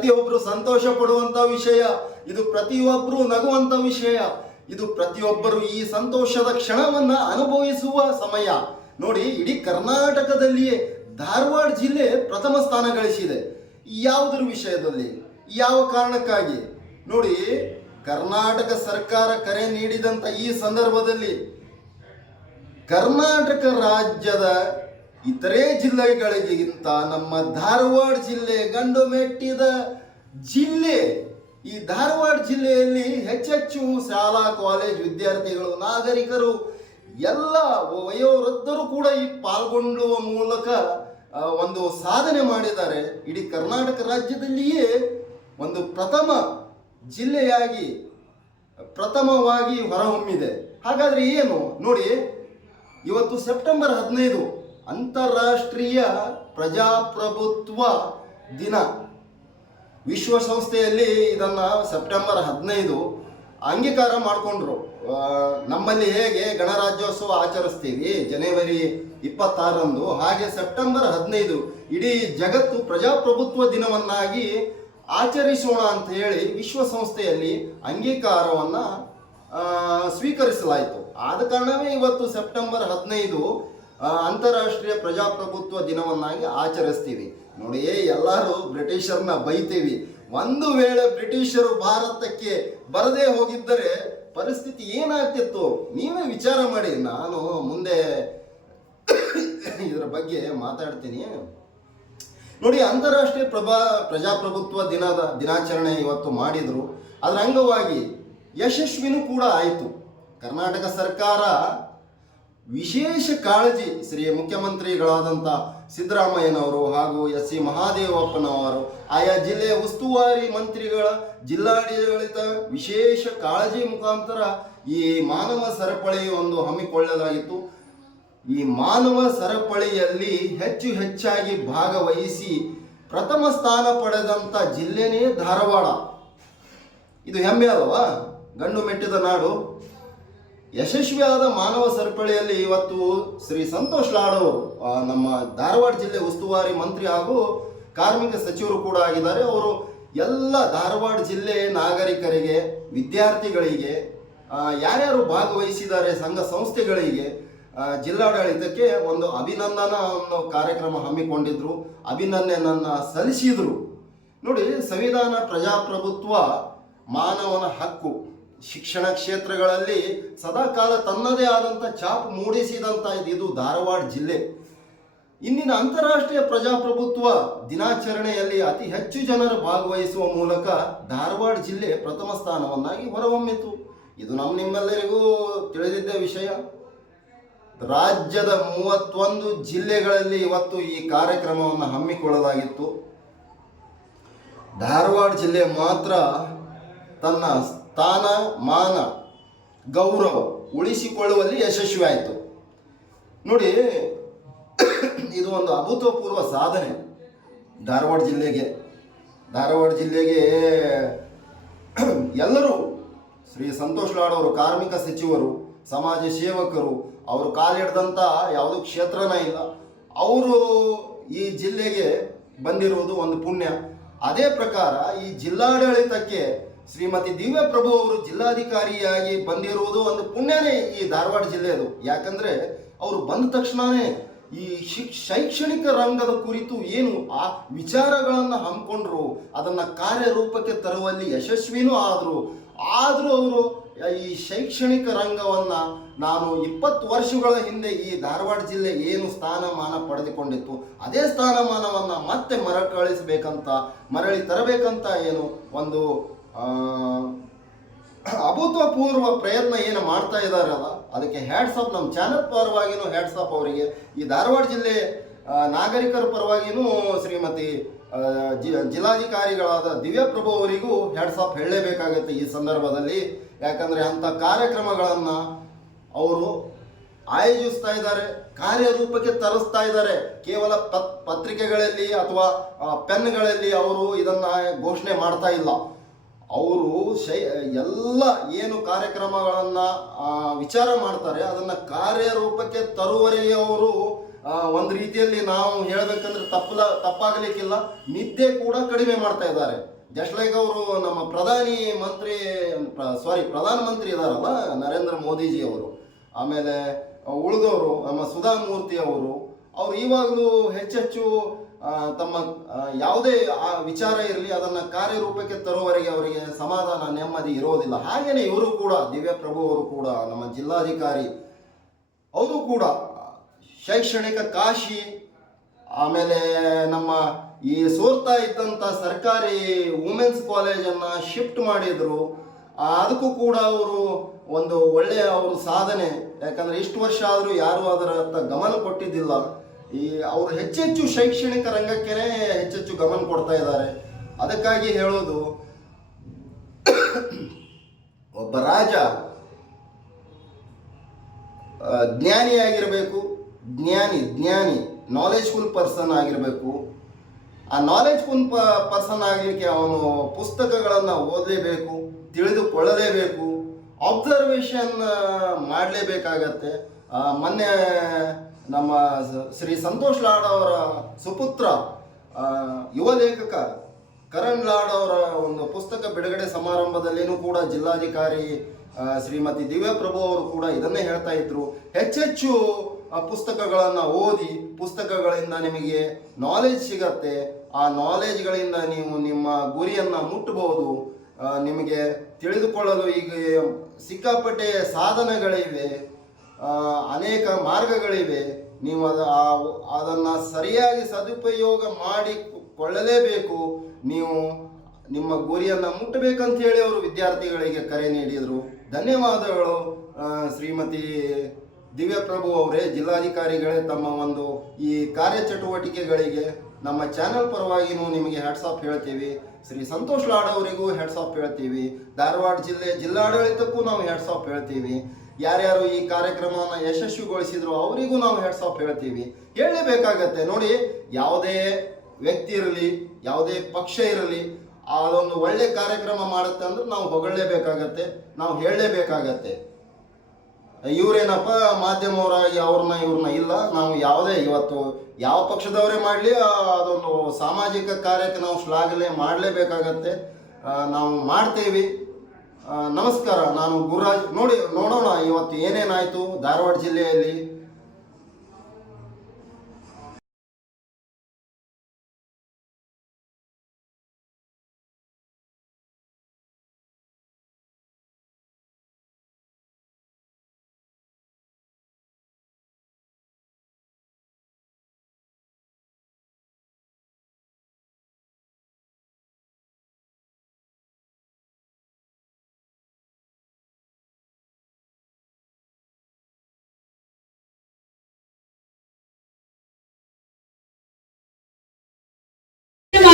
ಪ್ರತಿಯೊಬ್ಬರು ಸಂತೋಷ ಪಡುವಂತ ವಿಷಯ, ಇದು ಪ್ರತಿಯೊಬ್ಬರು ನಗುವಂತ ವಿಷಯ. ಇದು ಪ್ರತಿಯೊಬ್ಬರು ಈ ಸಂತೋಷದ ಕ್ಷಣವನ್ನ ಅನುಭವಿಸುವ ಸಮಯ. ನೋಡಿ, ಇಡೀ ಕರ್ನಾಟಕದಲ್ಲಿಯೇ ಧಾರವಾಡ ಜಿಲ್ಲೆ ಪ್ರಥಮ ಸ್ಥಾನ ಗಳಿಸಿದೆ. ಯಾವುದ್ರ ವಿಷಯದಲ್ಲಿ? ಯಾವ ಕಾರಣಕ್ಕಾಗಿ? ನೋಡಿ, ಕರ್ನಾಟಕ ಸರ್ಕಾರ ಕರೆ ನೀಡಿದಂತ ಈ ಸಂದರ್ಭದಲ್ಲಿ ಕರ್ನಾಟಕ ರಾಜ್ಯದ ಇತರೆ ಜಿಲ್ಲೆಗಳಿಗಿಂತ ನಮ್ಮ ಧಾರವಾಡ ಜಿಲ್ಲೆ ಗಂಡು ಮೆಟ್ಟಿದ ಜಿಲ್ಲೆ. ಈ ಧಾರವಾಡ ಜಿಲ್ಲೆಯಲ್ಲಿ ಹೆಚ್ಚೆಚ್ಚು ಶಾಲಾ, ಕಾಲೇಜ್ ವಿದ್ಯಾರ್ಥಿಗಳು, ನಾಗರಿಕರು, ಎಲ್ಲ ವಯೋವೃದ್ಧರು ಕೂಡ ಈ ಪಾಲ್ಗೊಳ್ಳುವ ಮೂಲಕ ಒಂದು ಸಾಧನೆ ಮಾಡಿದ್ದಾರೆ. ಇಡೀ ಕರ್ನಾಟಕ ರಾಜ್ಯದಲ್ಲಿಯೇ ಒಂದು ಪ್ರಥಮ ಜಿಲ್ಲೆಯಾಗಿ, ಪ್ರಥಮವಾಗಿ ಹೊರಹೊಮ್ಮಿದೆ. ಹಾಗಾದ್ರೆ ಏನು? ನೋಡಿ, ಇವತ್ತು ಸೆಪ್ಟೆಂಬರ್ ಹದಿನೈದು. ಅಂತಾರಾಷ್ಟ್ರೀಯ ಪ್ರಜಾಪ್ರಭುತ್ವ ದಿನ. ವಿಶ್ವಸಂಸ್ಥೆಯಲ್ಲಿ ಇದನ್ನು ಸೆಪ್ಟೆಂಬರ್ ಹದಿನೈದು ಅಂಗೀಕಾರ ಮಾಡಿಕೊಂಡ್ರು. ನಮ್ಮಲ್ಲಿ ಹೇಗೆ ಗಣರಾಜ್ಯೋತ್ಸವ ಆಚರಿಸ್ತೀವಿ? ಜನವರಿ ಇಪ್ಪತ್ತಾರರಂದು ಹಾಗೆ ಸೆಪ್ಟೆಂಬರ್ ಹದಿನೈದು ಇಡೀ ಜಗತ್ತು ಪ್ರಜಾಪ್ರಭುತ್ವ ದಿನವನ್ನಾಗಿ ಆಚರಿಸೋಣ ಅಂತ ಹೇಳಿ ವಿಶ್ವಸಂಸ್ಥೆಯಲ್ಲಿ ಅಂಗೀಕಾರವನ್ನು ಸ್ವೀಕರಿಸಲಾಯಿತು. ಆದ ಕಾರಣವೇ ಇವತ್ತು ಸೆಪ್ಟೆಂಬರ್ ಹದಿನೈದು ಅಂತಾರಾಷ್ಟ್ರೀಯ ಪ್ರಜಾಪ್ರಭುತ್ವ ದಿನವನ್ನಾಗಿ ಆಚರಿಸ್ತೀವಿ. ನೋಡಿ ಎಲ್ಲರೂ ಬ್ರಿಟಿಷರನ್ನ ಬೈತೀವಿ. ಒಂದು ವೇಳೆ ಬ್ರಿಟಿಷರು ಭಾರತಕ್ಕೆ ಬರದೇ ಹೋಗಿದ್ದರೆ ಪರಿಸ್ಥಿತಿ ಏನಾಗ್ತಿತ್ತು? ನೀವೇ ವಿಚಾರ ಮಾಡಿ. ನಾನು ಮುಂದೆ ಇದರ ಬಗ್ಗೆ ಮಾತಾಡ್ತೀನಿ. ನೋಡಿ, ಅಂತಾರಾಷ್ಟ್ರೀಯ ಪ್ರಭಾ, ಪ್ರಜಾಪ್ರಭುತ್ವ ದಿನದ ದಿನಾಚರಣೆ ಇವತ್ತು ಮಾಡಿದ್ರು. ಅದರ ಅಂಗವಾಗಿ ಯಶಸ್ವಿನೂ ಕೂಡ ಆಯಿತು. ಕರ್ನಾಟಕ ಸರ್ಕಾರ ವಿಶೇಷ ಕಾಳಜಿ ಶ್ರೀ ಮುಖ್ಯಮಂತ್ರಿಗಳಾದಂಥ ಸಿದ್ದರಾಮಯ್ಯನವರು ಹಾಗೂ ಎಸ್ ಸಿ ಮಹಾದೇವಪ್ಪನವರು, ಆಯಾ ಜಿಲ್ಲೆಯ ಉಸ್ತುವಾರಿ ಮಂತ್ರಿಗಳ, ಜಿಲ್ಲಾಡಳಿತ ವಿಶೇಷ ಕಾಳಜಿ ಮುಖಾಂತರ ಈ ಮಾನವ ಸರಪಳಿ ಒಂದು ಹಮ್ಮಿಕೊಳ್ಳಲಾಗಿತ್ತು. ಈ ಮಾನವ ಸರಪಳಿಯಲ್ಲಿ ಹೆಚ್ಚು ಹೆಚ್ಚಾಗಿ ಭಾಗವಹಿಸಿ ಪ್ರಥಮ ಸ್ಥಾನ ಪಡೆದಂಥ ಜಿಲ್ಲೆನೇ ಧಾರವಾಡ. ಇದು ಹೆಮ್ಮೆ ಅಲ್ವಾ? ಗಂಡು ಮೆಟ್ಟಿದ ನಾಡು. ಯಶಸ್ವಿಯಾದ ಮಾನವ ಸರಪಳಿಯಲ್ಲಿ ಇವತ್ತು ಶ್ರೀ ಸಂತೋಷ್ ಲಾಡು ನಮ್ಮ ಧಾರವಾಡ ಜಿಲ್ಲೆ ಉಸ್ತುವಾರಿ ಮಂತ್ರಿ ಹಾಗೂ ಕಾರ್ಮಿಕ ಸಚಿವರು ಕೂಡ ಆಗಿದ್ದಾರೆ. ಅವರು ಎಲ್ಲ ಧಾರವಾಡ ಜಿಲ್ಲೆ ನಾಗರಿಕರಿಗೆ, ವಿದ್ಯಾರ್ಥಿಗಳಿಗೆ ಯಾರ್ಯಾರು ಭಾಗವಹಿಸಿದ್ದಾರೆ, ಸಂಘ ಸಂಸ್ಥೆಗಳಿಗೆ ಜಿಲ್ಲಾಡಳಿತಕ್ಕೆ ಒಂದು ಅಭಿನಂದನಾ ಅನ್ನೋ ಕಾರ್ಯಕ್ರಮ ಹಮ್ಮಿಕೊಂಡಿದ್ರು, ಅಭಿನಂದನೆಯನ್ನು ಸಲ್ಲಿಸಿದ್ರು. ನೋಡಿ, ಸಂವಿಧಾನ ಪ್ರಜಾಪ್ರಭುತ್ವ ಮಾನವನ ಹಕ್ಕು. ಶಿಕ್ಷಣ ಕ್ಷೇತ್ರಗಳಲ್ಲಿ ಸದಾಕಾಲ ತನ್ನದೇ ಆದಂಥ ಛಾಪು ಮೂಡಿಸಿದಂಥ ಇದು ಧಾರವಾಡ ಜಿಲ್ಲೆ. ಇಂದಿನ ಅಂತಾರಾಷ್ಟ್ರೀಯ ಪ್ರಜಾಪ್ರಭುತ್ವ ದಿನಾಚರಣೆಯಲ್ಲಿ ಅತಿ ಹೆಚ್ಚು ಜನರು ಭಾಗವಹಿಸುವ ಮೂಲಕ ಧಾರವಾಡ ಜಿಲ್ಲೆ ಪ್ರಥಮ ಸ್ಥಾನವನ್ನಾಗಿ ಹೊರಹೊಮ್ಮಿತು. ಇದು ನಮ್ಮ ನಿಮ್ಮೆಲ್ಲರಿಗೂ ತಿಳಿದಿದ್ದ ವಿಷಯ. ರಾಜ್ಯದ ಮೂವತ್ತೊಂದು ಜಿಲ್ಲೆಗಳಲ್ಲಿ ಇವತ್ತು ಈ ಕಾರ್ಯಕ್ರಮವನ್ನು ಹಮ್ಮಿಕೊಳ್ಳಲಾಗಿತ್ತು. ಧಾರವಾಡ ಜಿಲ್ಲೆ ಮಾತ್ರ ತನ್ನ ಸ್ಥಾನ ಮಾನ, ಗೌರವ ಉಳಿಸಿಕೊಳ್ಳುವಲ್ಲಿ ಯಶಸ್ವಿ ಆಯಿತು ನೋಡಿ, ಇದು ಒಂದು ಅಭೂತಪೂರ್ವ ಸಾಧನೆ. ಧಾರವಾಡ ಜಿಲ್ಲೆಗೆ ಧಾರವಾಡ ಜಿಲ್ಲೆಗೆ ಎಲ್ಲರೂ ಶ್ರೀ ಸಂತೋಷ್ ಲಾಡ್ ಅವರು ಕಾರ್ಮಿಕ ಸಚಿವರು, ಸಮಾಜ ಸೇವಕರು, ಅವರು ಕಾಲಿಡ್ದಂಥ ಯಾವುದೂ ಕ್ಷೇತ್ರನೇ ಇಲ್ಲ. ಅವರು ಈ ಜಿಲ್ಲೆಗೆ ಬಂದಿರುವುದು ಒಂದು ಪುಣ್ಯ. ಅದೇ ಪ್ರಕಾರ ಈ ಜಿಲ್ಲಾಡಳಿತಕ್ಕೆ ಶ್ರೀಮತಿ ದಿವ್ಯ ಪ್ರಭು ಅವರು ಜಿಲ್ಲಾಧಿಕಾರಿಯಾಗಿ ಬಂದಿರುವುದು ಒಂದು ಪುಣ್ಯನೇ ಈ ಧಾರವಾಡ ಜಿಲ್ಲೆಯದು ಯಾಕಂದ್ರೆ ಅವರು ಬಂದ ತಕ್ಷಣವೇ ಈ ಶಿಕ್ ಶೈಕ್ಷಣಿಕ ರಂಗದ ಕುರಿತು ಏನು ಆ ವಿಚಾರಗಳನ್ನು ಹಮ್ಮಿಕೊಂಡ್ರು, ಅದನ್ನ ಕಾರ್ಯರೂಪಕ್ಕೆ ತರುವಲ್ಲಿ ಯಶಸ್ವಿನೂ ಆದರು. ಆದರೂ ಅವರು ಈ ಶೈಕ್ಷಣಿಕ ರಂಗವನ್ನ ನಾನು ಇಪ್ಪತ್ತು ವರ್ಷಗಳ ಹಿಂದೆ ಈ ಧಾರವಾಡ ಜಿಲ್ಲೆ ಏನು ಸ್ಥಾನಮಾನ ಪಡೆದುಕೊಂಡಿತ್ತು, ಅದೇ ಸ್ಥಾನಮಾನವನ್ನ ಮತ್ತೆ ಮರಕಳಿಸಬೇಕಂತ, ಮರಳಿ ತರಬೇಕಂತ ಏನು ಒಂದು ಅಭೂತಪೂರ್ವ ಪ್ರಯತ್ನ ಏನು ಮಾಡ್ತಾ ಇದ್ದಾರಲ್ಲ ಅದಕ್ಕೆ ಹ್ಯಾಡ್ಸ್ ಆಫ್ ನಮ್ಮ ಚಾನಲ್ ಪರವಾಗಿನೂ ಹ್ಯಾಡ್ಸ್ ಆಫ್ ಅವರಿಗೆ. ಈ ಧಾರವಾಡ ಜಿಲ್ಲೆ ನಾಗರಿಕರ ಪರವಾಗಿನೂ ಶ್ರೀಮತಿ ಜಿ- ಜಿಲ್ಲಾಧಿಕಾರಿಗಳಾದ ದಿವ್ಯಪ್ರಭು ಅವರಿಗೂ ಹ್ಯಾಡ್ಸ್ ಆಫ್ ಹೇಳಲೇಬೇಕಾಗುತ್ತೆ ಈ ಸಂದರ್ಭದಲ್ಲಿ. ಯಾಕಂದರೆ ಅಂಥ ಕಾರ್ಯಕ್ರಮಗಳನ್ನು ಅವರು ಆಯೋಜಿಸ್ತಾ ಇದ್ದಾರೆ, ಕಾರ್ಯರೂಪಕ್ಕೆ ತರಿಸ್ತಾ ಇದ್ದಾರೆ. ಕೇವಲ ಪತ್, ಪತ್ರಿಕೆಗಳಲ್ಲಿ ಅಥವಾ ಪೆನ್ಗಳಲ್ಲಿ ಅವರು ಇದನ್ನು ಘೋಷಣೆ ಮಾಡ್ತಾ ಇಲ್ಲ. ಅವರು ಶೈ, ಎಲ್ಲ ಏನು ಕಾರ್ಯಕ್ರಮಗಳನ್ನು ವಿಚಾರ ಮಾಡ್ತಾರೆ, ಅದನ್ನು ಕಾರ್ಯರೂಪಕ್ಕೆ ತರುವರೆಗೆ ಅವರು ಒಂದು ರೀತಿಯಲ್ಲಿ ನಾವು ಹೇಳಬೇಕಂದ್ರೆ ತಪ್ಪಲ, ತಪ್ಪಾಗಲಿಕ್ಕಿಲ್ಲ, ನಿದ್ದೆ ಕೂಡ ಕಡಿಮೆ ಮಾಡ್ತಾ ಇದ್ದಾರೆ. ಜಸ್ಟ್ ಲೈಕ್ ಅವರು ನಮ್ಮ ಪ್ರಧಾನಿ ಮಂತ್ರಿ ಸಾರಿ, ಪ್ರಧಾನ ಮಂತ್ರಿ ಇದಾರಲ್ಲ, ನರೇಂದ್ರ ಮೋದಿಜಿ ಅವರು, ಆಮೇಲೆ ಉಳಿದವರು, ನಮ್ಮ ಸುಧಾ ಮೂರ್ತಿ ಅವರು, ಅವ್ರು ಇವಾಗಲೂ ಹೆಚ್ಚೆಚ್ಚು ತಮ್ಮ ಯಾವುದೇ, ಆ, ವಿಚಾರ ಇರಲಿ, ಅದನ್ನ ಕಾರ್ಯರೂಪಕ್ಕೆ ತರುವವರೆಗೆ ಅವರಿಗೆ ಸಮಾಧಾನ, ನೆಮ್ಮದಿ ಇರೋದಿಲ್ಲ. ಹಾಗೇನೆ ಇವರು ಕೂಡ, ದಿವ್ಯ ಪ್ರಭು ಅವರು ಕೂಡ, ನಮ್ಮ ಜಿಲ್ಲಾಧಿಕಾರಿ ಅವರು ಕೂಡ, ಶೈಕ್ಷಣಿಕ ಕಾಶಿ, ಆಮೇಲೆ ನಮ್ಮ ಈ ಸೋರ್ತಾ ಇದ್ದಂಥ ಸರ್ಕಾರಿ ವುಮೆನ್ಸ್ ಕಾಲೇಜನ್ನು ಶಿಫ್ಟ್ ಮಾಡಿದರು. ಅದಕ್ಕೂ ಕೂಡ ಅವರು ಒಂದು ಒಳ್ಳೆಯ ಅವರು ಸಾಧನೆ. ಯಾಕಂದ್ರೆ ಇಷ್ಟು ವರ್ಷ ಆದರೂ ಯಾರು ಅದರತ್ತ ಗಮನ ಕೊಟ್ಟಿದ್ದಿಲ್ಲ. ಈ ಅವರು ಹೆಚ್ಚೆಚ್ಚು ಶೈಕ್ಷಣಿಕ ರಂಗಕ್ಕೆ ಹೆಚ್ಚೆಚ್ಚು ಗಮನ ಕೊಡ್ತಾ ಇದ್ದಾರೆ. ಅದಕ್ಕಾಗಿ ಹೇಳೋದು, ಒಬ್ಬ ರಾಜ ಜ್ಞಾನಿ ಜ್ಞಾನಿಯಾಗಿರಬೇಕು ಜ್ಞಾನಿ ಜ್ಞಾನಿ ನಾಲೆಜ್ಫುಲ್ ಪರ್ಸನ್ ಆಗಿರಬೇಕು. ಆ ನಾಲೆಜ್ಫುಲ್ ಪ ಪರ್ಸನ್ ಆಗಲಿಕ್ಕೆ ಅವನು ಪುಸ್ತಕಗಳನ್ನು ಓದಲೇಬೇಕು, ತಿಳಿದುಕೊಳ್ಳಲೇಬೇಕು ಅಬ್ಸರ್ವೇಷನ್ ಮಾಡಲೇಬೇಕಾಗತ್ತೆ. ಮೊನ್ನೆ ನಮ್ಮ ಶ್ರೀ ಸಂತೋಷ್ ಲಾಡ್ ಅವರ ಸುಪುತ್ರ ಯುವ ಲೇಖಕ ಕರಣ್ ಲಾಡ್ ಅವರ ಒಂದು ಪುಸ್ತಕ ಬಿಡುಗಡೆ ಸಮಾರಂಭದಲ್ಲಿನೂ ಕೂಡ ಜಿಲ್ಲಾಧಿಕಾರಿ ಶ್ರೀಮತಿ ದಿವ್ಯ ಪ್ರಭು ಅವರು ಕೂಡ ಇದನ್ನೇ ಹೇಳ್ತಾ ಇದ್ರು. ಹೆಚ್ಚೆಚ್ಚು ಪುಸ್ತಕಗಳನ್ನ ಓದಿ, ಪುಸ್ತಕಗಳಿಂದ ನಿಮಗೆ ನಾಲೆಜ್ ಸಿಗತ್ತೆ. ಆ ನಾಲೆಜ್ಗಳಿಂದ ನೀವು ನಿಮ್ಮ ಗುರಿಯನ್ನು ಮುಟ್ಟಬಹುದು. ನಿಮಗೆ ತಿಳಿದುಕೊಳ್ಳಲು ಈಗ ಸಿಕ್ಕಾಪಟ್ಟೆ ಸಾಧನಗಳಿವೆ. ಅನೇಕ ಮಾರ್ಗಗಳಿವೆ. ನೀವು ಅದ ಅದನ್ನ ಸರಿಯಾಗಿ ಸದುಪಯೋಗ ಮಾಡಿಕೊಳ್ಳಲೇಬೇಕು ನೀವು ನಿಮ್ಮ ಗುರಿಯನ್ನ ಮುಟ್ಟಬೇಕಂತ ಹೇಳಿ ಅವರು ವಿದ್ಯಾರ್ಥಿಗಳಿಗೆ ಕರೆ ನೀಡಿದರು. ಧನ್ಯವಾದಗಳು ಶ್ರೀಮತಿ ದಿವ್ಯಪ್ರಭು ಅವರೇ. ಜಿಲ್ಲಾಧಿಕಾರಿಗಳೇ, ತಮ್ಮ ಒಂದು ಈ ಕಾರ್ಯಚಟುವಟಿಕೆಗಳಿಗೆ ನಮ್ಮ ಚಾನೆಲ್ ಪರವಾಗಿನೂ ನಿಮಗೆ ಆಫ್ ಹೇಳ್ತೀವಿ. ಶ್ರೀ ಸಂತೋಷ್ ಲಾಡ್ ಅವರಿಗೂ ಆಫ್ ಹೇಳ್ತೀವಿ. ಧಾರವಾಡ ಜಿಲ್ಲೆ ಜಿಲ್ಲಾಡಳಿತಕ್ಕೂ ನಾವು ಆಫ್ ಹೇಳ್ತೀವಿ. ಯಾರ್ಯಾರು ಈ ಕಾರ್ಯಕ್ರಮವನ್ನು ಯಶಸ್ವಿಗೊಳಿಸಿದ್ರು ಅವರಿಗೂ ನಾವು ಹೆಡ್ಸ್ ಆಫ್ ಹೇಳ್ತೀವಿ. ಹೇಳಲೇಬೇಕಾಗತ್ತೆ. ನೋಡಿ, ಯಾವುದೇ ವ್ಯಕ್ತಿ ಇರಲಿ, ಯಾವುದೇ ಪಕ್ಷ ಇರಲಿ ಅದೊಂದು ಒಳ್ಳೆ ಕಾರ್ಯಕ್ರಮ ಮಾಡುತ್ತೆ ಅಂದ್ರೆ ನಾವು ಹೊಗಳಲೇಬೇಕಾಗತ್ತೆ. ನಾವು ಹೇಳಲೇಬೇಕಾಗತ್ತೆ. ಇವರೇನಪ್ಪ, ಮಾಧ್ಯಮವರಾಗಿ ಅವ್ರನ್ನ ಇವ್ರನ್ನ ಇಲ್ಲ. ನಾವು ಯಾವುದೇ ಇವತ್ತು ಯಾವ ಪಕ್ಷದವರೇ ಮಾಡಲಿ ಅದೊಂದು ಸಾಮಾಜಿಕ ಕಾರ್ಯಕ್ಕೆ ನಾವು ಶ್ಲಾಘನೆ ಮಾಡಲೇಬೇಕಾಗತ್ತೆ. ನಾವು ಮಾಡ್ತೇವೆ. ನಮಸ್ಕಾರ ನಾನು ಗುರುರಾಜ್. ನೋಡಿ ನೋಡೋಣ ಇವತ್ತು ಏನೇನಾಯಿತು ಧಾರವಾಡ ಜಿಲ್ಲೆಯಲ್ಲಿ?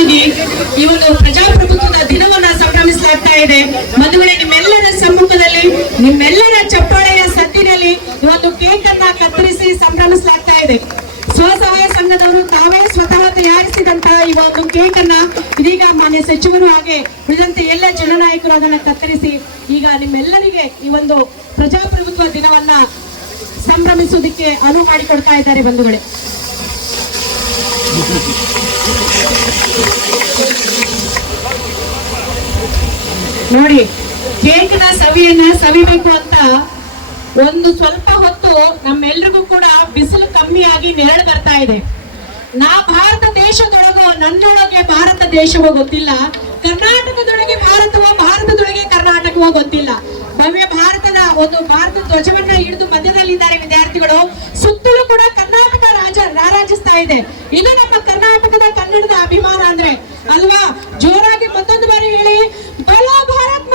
ಮುಖ್ಯವಾಗಿ ಈ ಒಂದು ಪ್ರಜಾಪ್ರಭುತ್ವದ ದಿನವನ್ನ ಸಂಭ್ರಮಿಸಲಾಗ್ತಾ ಇದೆ. ಬಂಧುಗಳೇ ನಿಮ್ಮೆಲ್ಲರ ಸಮ್ಮುಖದಲ್ಲಿ, ನಿಮ್ಮೆಲ್ಲರ ಚಪ್ಪಾಳೆಯ ಸತ್ತಿನಲ್ಲಿ ಈ ಒಂದು ಕೇಕ್ ಅನ್ನ ಕತ್ತರಿಸಿ ಸಂಭ್ರಮಿಸಲಾಗ್ತಾ ಇದೆ. ಸ್ವಸಹಾಯ ಸಂಘದವರು ತಾವೇ ಸ್ವತಃ ತಯಾರಿಸಿದಂತಹ ಈ ಒಂದು ಕೇಕ್ ಅನ್ನ ಇದೀಗ ಮಾನ್ಯ ಸಚಿವರು ಹಾಗೆ ಉಳಿದಂತೆ ಎಲ್ಲ ಜನನಾಯಕರು ಅದನ್ನ ಕತ್ತರಿಸಿ ಈಗ ನಿಮ್ಮೆಲ್ಲರಿಗೆ ಈ ಒಂದು ಪ್ರಜಾಪ್ರಭುತ್ವ ದಿನವನ್ನ ಸಂಭ್ರಮಿಸೋದಕ್ಕೆ ಅನುವು ಮಾಡಿಕೊಡ್ತಾ ಇದ್ದಾರೆ ಬಂಧುಗಳೇ. ನೋಡಿ ಕೇಕ್ನ ಸವಿಯನ್ನ ಸವಿಬೇಕು ಅಂತ ಒಂದು ಸ್ವಲ್ಪ ಹೊತ್ತು ನಮ್ಮೆಲ್ರಿಗೂ ಕೂಡ ಬಿಸಿಲು ಕಮ್ಮಿಯಾಗಿ ನೆರಳು ಬರ್ತಾ ಇದೆ. ನಾ ಭಾರತ ದೇಶದೊಳಗೋ, ನನ್ನೊಳಗೆ ಭಾರತ ದೇಶವೋ ಗೊತ್ತಿಲ್ಲ. ಕರ್ನಾಟಕದೊಳಗೆ ಭಾರತವೋ, ಭಾರತದೊಳಗೆ ಕರ್ನಾಟಕವೋ ಗೊತ್ತಿಲ್ಲ. ಭವ್ಯ ಭಾರತದ ಒಂದು ಭಾರತ ಧ್ವಜವನ್ನ ಹಿಡಿದು ಮಧ್ಯದಲ್ಲಿದ್ದಾರೆ ವಿದ್ಯಾರ್ಥಿಗಳು. ಸುತ್ತಲೂ ಕೂಡ ಕರ್ನಾಟಕ ರಾಜ ರಾರಾಜಿಸ್ತಾ ಇದೆ. ಇದು ನಮ್ಮ ಕರ್ನಾಟಕದ ಕನ್ನಡದ ಅಭಿಮಾನ ಅಂದ್ರೆ. ಅಲ್ವಾ? ಜೋರಾಗಿ ಮತ್ತೊಂದು ಬಾರಿ ಹೇಳಿ. ಬಲ ಭಾರತ್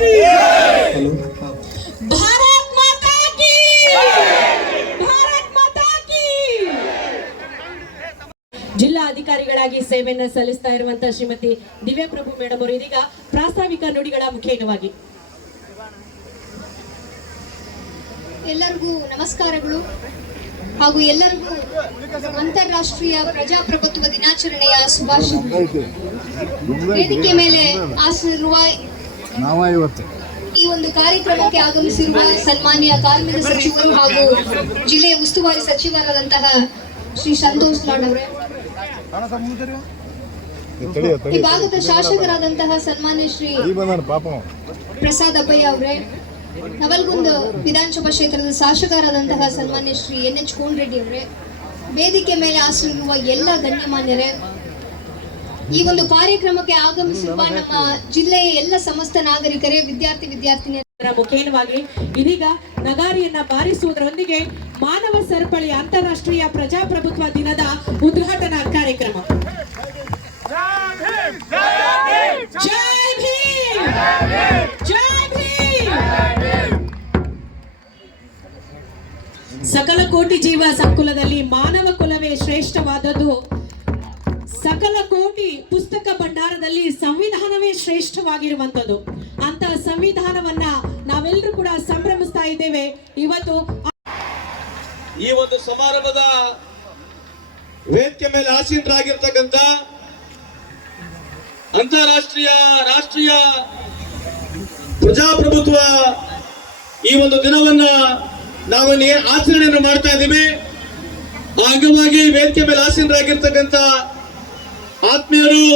की माता की भारत माता की ಜಿಲ್ಲಾ ಅಧಿಕಾರಿಗಳಾಗಿ ಸೇವೆಯನ್ನು ಸಲ್ಲಿಸ್ತಾ ಇರುವಂತಹ ಶ್ರೀಮತಿ ದಿವ್ಯಪ್ರಭು ಮೇಡಮ್ ಅವರು ಇದೀಗ ಪ್ರಾಸ್ತಾವಿಕ ನುಡಿಗಳ ಮುಖೇನವಾಗಿ ಎಲ್ಲರಿಗೂ ನಮಸ್ಕಾರಗಳು ಹಾಗೂ ಎಲ್ಲರಿಗೂ ಅಂತಾರಾಷ್ಟ್ರೀಯ ಪ್ರಜಾಪ್ರಭುತ್ವ ದಿನಾಚರಣೆಯ ಶುಭಾಶಯ. ವೇದಿಕೆ ಮೇಲೆ ಆಸನಿರುವ ನಾವ ಇವತ್ತು. ಈ ಒಂದು ಕಾರ್ಯಕ್ರಮಕ್ಕೆ ಆಗಮಿಸಿರುವ ಸನ್ಮಾನ್ಯ ಕಾರ್ಮಿಕ ಸಚಿವರು ಹಾಗೂ ಜಿಲ್ಲೆಯ ಉಸ್ತುವಾರಿ ಸಚಿವರಾದಂತಹ ಶ್ರೀ ಸಂತೋಷ್ ಲಾಡ್ ಅವರೇ. ಈ ಭಾಗದ ಶಾಸಕರಾದಂತಹ ಸನ್ಮಾನ್ಯ ಶ್ರೀ. ಪ್ರಸಾದ್ ಅಬ್ಬಯ್ಯ ಅವರೇ. ನವಲ್ಗುಂದ ವಿಧಾನಸಭಾ ಕ್ಷೇತ್ರದ ಶಾಸಕರಾದಂತಹ ಸನ್ಮಾನ್ಯ Shri N H cone Reddy ಅವರೇ. ವೇದಿಕೆ ಮೇಲೆ ಆಸರಿರುವ ಎಲ್ಲ ಗಣ್ಯಮಾನ್ಯರೇ ಈ ಒಂದು ಕಾರ್ಯಕ್ರಮಕ್ಕೆ ಆಗಮಿಸಿರುವ ನಮ್ಮ ಜಿಲ್ಲೆಯ ಎಲ್ಲ ಸಮಸ್ತ ನಾಗರಿಕರೇ ವಿದ್ಯಾರ್ಥಿ ವಿದ್ಯಾರ್ಥಿನಿಯರ ಮುಖೇನವಾಗಿ ಇದೀಗ ನಗಾರಿಯನ್ನ ಬಾರಿಸುವುದರೊಂದಿಗೆ ಮಾನವ ಸರಪಳಿ ಅಂತಾರಾಷ್ಟ್ರೀಯ ಪ್ರಜಾಪ್ರಭುತ್ವ ದಿನದ ಉದ್ಘಾಟನಾ ಕಾರ್ಯಕ್ರಮ. ಸಕಲ ಕೋಟಿ ಜೀವ ಸಂಕುಲದಲ್ಲಿ ಮಾನವ ಕುಲವೇ ಶ್ರೇಷ್ಠವಾದದ್ದು. ಸಕಲ ಕೋಟಿ ಪುಸ್ತಕ ಭಂಡಾರದಲ್ಲಿ ಸಂವಿಧಾನವೇ ಶ್ರೇಷ್ಠವಾಗಿರುವಂತದ್ದು ಅಂತ ಸಂವಿಧಾನವನ್ನ ನಾವೆಲ್ಲರೂ ಕೂಡ ಸಂಭ್ರಮಿಸ್ತಾ ಇದ್ದೇವೆ. ಇವತ್ತು ಈ ಒಂದು ಸಮಾರಂಭದ ವೇದಿಕೆ ಮೇಲೆ ಆಸೀನರಾಗಿರ್ತಕ್ಕಂಥ ಅಂತಾರಾಷ್ಟ್ರೀಯ, ರಾಷ್ಟ್ರೀಯ ಪ್ರಜಾಪ್ರಭುತ್ವ ಈ ಒಂದು ದಿನವನ್ನ ನಾವು ಆಚರಣೆಯನ್ನು ಮಾಡ್ತಾ ಇದ್ದೀವಿ. ಆ ವೇದಿಕೆ ಮೇಲೆ ಆಸೀನರಾಗಿರ್ತಕ್ಕಂಥ ಆತ್ಮೀಯರು,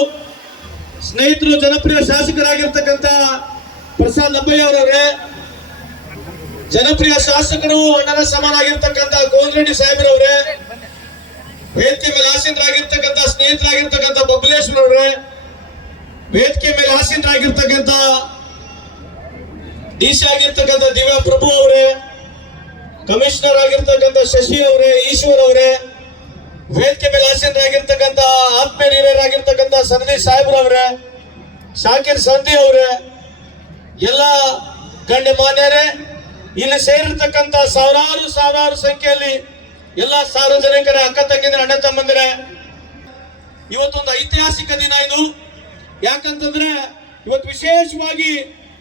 ಸ್ನೇಹಿತರು, ಜನಪ್ರಿಯ ಶಾಸಕರಾಗಿರ್ತಕ್ಕಂಥ ಪ್ರಸಾದ್ ಲಬ್ಬಯ್ಯ ಅವರವರೇ, ಜನಪ್ರಿಯ ಶಾಸಕರು ಅಣ್ಣನ ಸಮಾನಾಗಿರ್ತಕ್ಕಂಥ ಗೋಂದ್ರೆಡ್ಡಿ ಸಾಹೇಬ್ರವ್ರೆ, ವೇದಿಕೆ ಮೇಲೆ ಆಸೀನರಾಗಿರ್ತಕ್ಕಂಥ ಸ್ನೇಹಿತರಾಗಿರ್ತಕ್ಕಂಥ ಬಬಲೇಶ್ವರ ಅವರೇ, ವೇದಿಕೆ ಮೇಲೆ ಆಸೀನರಾಗಿರ್ತಕ್ಕಂಥ ಡಿ ಸಿ ಆಗಿರ್ತಕ್ಕಂಥ ದಿವ್ಯಾ ಪ್ರಭು ಅವರೇ, ಕಮಿಷನರ್ ಆಗಿರ್ತಕ್ಕಂಥ ಶಶಿ ಅವರೇ, ಈಶ್ವರ್ ಅವರೇ ವೇದಿಕೆ ಮೇಲೆ ಆಸೀನರಾಗಿರ್ತಕ್ಕಂಥ ಆತ್ಮೀಯ ಹಿರಿಯರಾಗಿರ್ತಕ್ಕಂಥ ಸಾಹೇಬ್ರ ಅವರೇ ಶಾಕಿರ್ ಸಂಧಿ ಅವರೇ, ಎಲ್ಲ ಗಣ್ಯಮಾನ್ಯರೇ ಇಲ್ಲಿ ಸೇರಿರ್ತಕ್ಕಂಥ ಸಾವಿರಾರು ಸಾವಿರಾರು ಸಂಖ್ಯೆಯಲ್ಲಿ ಎಲ್ಲ ಸಾರ್ವಜನಿಕರ, ಅಕ್ಕ ತಂಗಿದ್ರೆ ಅಣ್ಣ ತಮ್ಮಂದಿರೇ, ಇವತ್ತೊಂದು ಐತಿಹಾಸಿಕ ದಿನ ಇದು. ಯಾಕಂತಂದ್ರೆ ಇವತ್ತು ವಿಶೇಷವಾಗಿ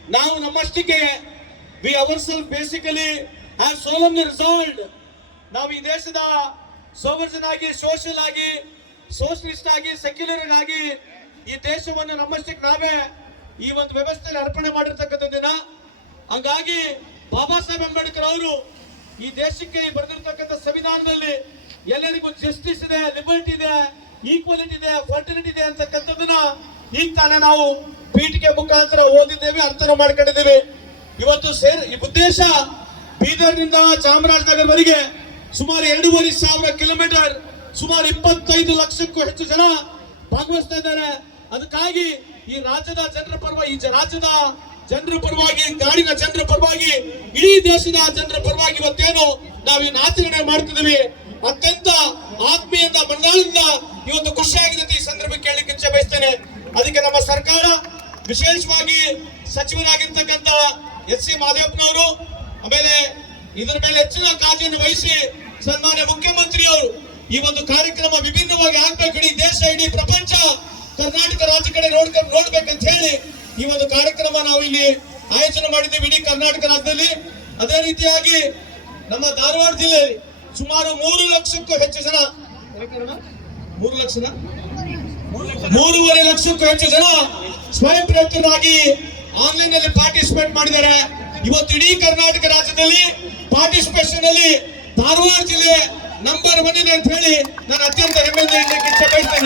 ನಾವು ನಮ್ಮಷ್ಟಿಗೆ ವಿ ಅವರ್ ಸೆಲ್ಫ್ ಬೇಸಿಕಲಿ ಆ ಸೋಲಮ್ ರಿಸಾಲ್ಡ್ ನಾವು ಈ ದೇಶದ ಸೋವರ್ಜನ್ ಆಗಿ ಸೋಷಿಯಲ್ ಆಗಿ ಸೋಷಲಿಸ್ಟ್ ಆಗಿ ಸೆಕ್ಯುಲರ್ ಆಗಿ ಈ ದೇಶವನ್ನು ನಮ್ಮಷ್ಟಕ್ಕೆ ನಾವೇ ಈ ಒಂದು ವ್ಯವಸ್ಥೆಯಲ್ಲಿ ಅರ್ಪಣೆ ಮಾಡಿರ್ತಕ್ಕಂಥ ದಿನ. ಹಂಗಾಗಿ ಬಾಬಾ ಸಾಹೇಬ್ ಅಂಬೇಡ್ಕರ್ ಅವರು ಈ ದೇಶಕ್ಕೆ ಬರೆದಿರ್ತಕ್ಕಂಥ ಸಂವಿಧಾನದಲ್ಲಿ ಎಲ್ಲರಿಗೂ ಜಸ್ಟಿಸ್ ಇದೆ ಲಿಬರ್ಟಿ ಇದೆ ಈಕ್ವಾಲಿಟಿ ಇದೆ ಫರ್ಟಿಲಿಟಿ ಇದೆ ಅಂತಕ್ಕಂಥದ್ದನ್ನ ಈಗ ತಾನೇ ನಾವು ಪೀಠಿಕೆ ಮುಖಾಂತರ ಓದಿದ್ದೇವೆ, ಅರ್ಥನ ಮಾಡ್ಕೊಂಡಿದ್ದೇವೆ. ಇವತ್ತು ಸೇರ್ ಉದ್ದೇಶ ಬೀದರ್ನಿಂದ ಚಾಮರಾಜನಗರವರೆಗೆ ಸುಮಾರು ಎರಡೂವರೆ ಸಾವಿರ ಕಿಲೋಮೀಟರ್, ಸುಮಾರು ಇಪ್ಪತ್ತೈದು ಲಕ್ಷಕ್ಕೂ ಹೆಚ್ಚು ಜನ ಭಾಗವಹಿಸ್ತಾ ಇದ್ದಾರೆ. ಅದಕ್ಕಾಗಿ ಈ ರಾಜ್ಯದ ಜನರ ಪರವಾಗಿ, ಈ ರಾಜ್ಯದ ಜನರ ಪರವಾಗಿ, ನಾಡಿನ ಜನರ ಪರವಾಗಿ, ಇಡೀ ದೇಶದ ಜನರ ಪರವಾಗಿ ಇವತ್ತೇನು ನಾವು ಈ ಆಚರಣೆ ಮಾಡ್ತಿದ್ದೀವಿ. ಅತ್ಯಂತ ಆತ್ಮೀಯದ ಈ ಒಂದು ಖುಷಿಯಾಗಿದೆ ಈ ಸಂದರ್ಭಕ್ಕೆ ಕೇಳಲಿಕ್ಕೆ ಇಚ್ಛೆ ಬಯಸ್ತೇನೆ. ಅದಕ್ಕೆ ನಮ್ಮ ಸರ್ಕಾರ ವಿಶೇಷವಾಗಿ ಸಚಿವರಾಗಿರ್ತಕ್ಕಂಥ ಎಸ್ ಸಿ ಮಾದೇವಪ್ಪನವರು ಆಮೇಲೆ ಇದರ ಮೇಲೆ ಹೆಚ್ಚಿನ ಕಾಳಜಿಯನ್ನು ವಹಿಸಿ ಸನ್ಮಾನ್ಯ ಮುಖ್ಯಮಂತ್ರಿಯವರು, ಈ ಒಂದು ಕಾರ್ಯಕ್ರಮ ವಿಭಿನ್ನವಾಗಿ ಆಗ್ಬೇಕು. ಇಡೀ ದೇಶ, ಇಡೀ ಪ್ರಪಂಚ ಕರ್ನಾಟಕ ರಾಜ್ಯ ಕಡೆ ನೋಡ್ಬೇಕಂತ ಹೇಳಿ ಈ ಒಂದು ಕಾರ್ಯಕ್ರಮ ನಾವು ಇಲ್ಲಿ ಆಯೋಜನೆ ಮಾಡಿದ್ದೇವೆ ಇಡೀ ಕರ್ನಾಟಕ ರಾಜ್ಯದಲ್ಲಿ. ಅದೇ ರೀತಿಯಾಗಿ ನಮ್ಮ ಧಾರವಾಡ ಜಿಲ್ಲೆಯಲ್ಲಿ ಸುಮಾರು ಮೂರು ಲಕ್ಷಕ್ಕೂ ಹೆಚ್ಚು ಜನ ಮೂರು ಲಕ್ಷ ಮೂರುವರೆ ಲಕ್ಷಕ್ಕೂ ಹೆಚ್ಚು ಜನ ಸ್ವಯಂ ಪ್ರೇರಿತರಾಗಿ ಆನ್ಲೈನ್ನಲ್ಲಿ ಪಾರ್ಟಿಸಿಪೇಟ್ ಮಾಡಿದ್ದಾರೆ. ಇವತ್ತು ಇಡೀ ಕರ್ನಾಟಕ ರಾಜ್ಯದಲ್ಲಿ ಪಾರ್ಟಿಸಿಪೇಷನ್ ಅಲ್ಲಿ ಧಾರವಾಡ ಜಿಲ್ಲೆ ನಂಬರ್ ಒನ್ ಇದೆ ಅಂತ ಹೇಳಿ ನಾನು ಅತ್ಯಂತ ಹೆಮ್ಮೆಯಿಂದ ಹೇಳಲಿಕ್ಕೆ ಇಚ್ಛೆ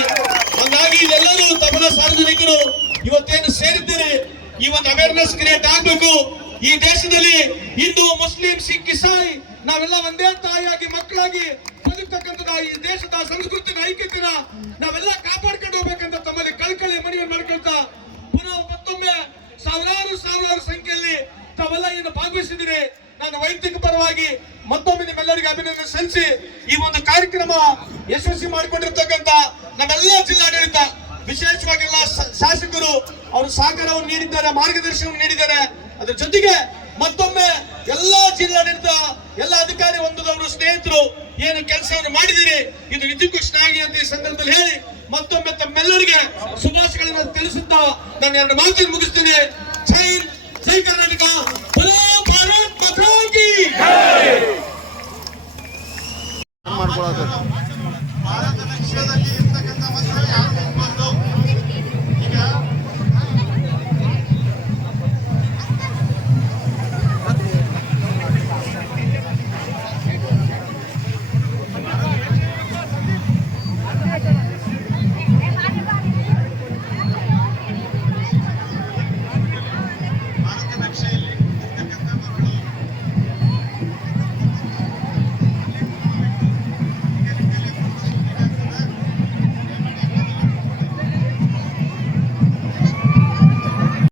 ಹಂಗಾಗಿ ಎಲ್ಲರೂ ತಮ್ಮ ಸಾರ್ವಜನಿಕರು ಇವತ್ತೇನು ಸೇರಿದ್ದೀರಿ? ಈ ಒಂದು ಅವೇರ್ನೆಸ್ ಕ್ರಿಯೇಟ್ ಆಗಬೇಕು. ಈ ದೇಶದಲ್ಲಿ ಹಿಂದೂ, ಮುಸ್ಲಿಂ, ಸಿಖ್, ಇಸಾಯಿ ನಾವೆಲ್ಲ ಒಂದೇ ತಾಯಿಯಾಗಿ, ಮಕ್ಕಳಾಗಿ ಬದುಕ್ತಕ್ಕಂಥದ್ದು ಈ ದೇಶದ ಸಂಸ್ಕೃತಿನ, ಐಕ್ಯತೆನ ನಾವೆಲ್ಲ ಕಾಪಾಡ್ಕೊಂಡು ಹೋಗ್ಬೇಕಂತ ತಮ್ಮಲ್ಲಿ ಕಳ್ಕಳಿ ಮನವಿ ಮಾಡ್ಕೊಳ್ತಾ ಪುನಃ ಮತ್ತೊಮ್ಮೆ ಸಾವಿರಾರು ಸಾವಿರಾರು ಸಂಖ್ಯೆಯಲ್ಲಿ ತಾವೆಲ್ಲ ಏನು ಭಾಗವಹಿಸಿದಿರಿ ನಾನು ವೈಯಕ್ತಿಕ ಪರವಾಗಿ ಮತ್ತೊಮ್ಮೆ ನಿಮ್ಮೆಲ್ಲರಿಗೆ ಅಭಿನಂದನೆ ಸಲ್ಲಿಸಿ ಈ ಒಂದು ಕಾರ್ಯಕ್ರಮ ಯಶಸ್ವಿ ಮಾಡಿಕೊಂಡಿರ್ತಕ್ಕಂಥ ನಮ್ಮೆಲ್ಲ ಜಿಲ್ಲಾಡಳಿತ, ವಿಶೇಷವಾಗಿ ಎಲ್ಲ ಶಾಸಕರು ಅವರು ಸಹಕಾರವನ್ನು ನೀಡಿದ್ದಾರೆ ಮಾರ್ಗದರ್ಶನ ನೀಡಿದ್ದಾರೆ. ಅದರ ಜೊತೆಗೆ ಮತ್ತೊಮ್ಮೆ ಎಲ್ಲ ಜಿಲ್ಲಾಡಳಿತ, ಎಲ್ಲ ಅಧಿಕಾರಿ ಹೊಂದದವರು ಸ್ನೇಹಿತರು ಏನು ಕೆಲಸವನ್ನು ಮಾಡಿದಿರಿ ಇದು ನಿಜಕ್ಕೂ ಶ್ಲಾಘಿ ಅಂತ ಈ ಸಂದರ್ಭದಲ್ಲಿ ಹೇಳಿ ಮತ್ತೊಮ್ಮೆ ತಮ್ಮೆಲ್ಲರಿಗೆ ಶುಭಾಶಯಗಳನ್ನು ತಿಳಿಸುತ್ತಾ ನಾನು ಎರಡು ಮಾತಿನ ಮುಗಿಸ್ತೀನಿ. ಜೈ ಜೈ! ಕರ್ನಾಟಕ ಬಲೋ ಭಾರತದ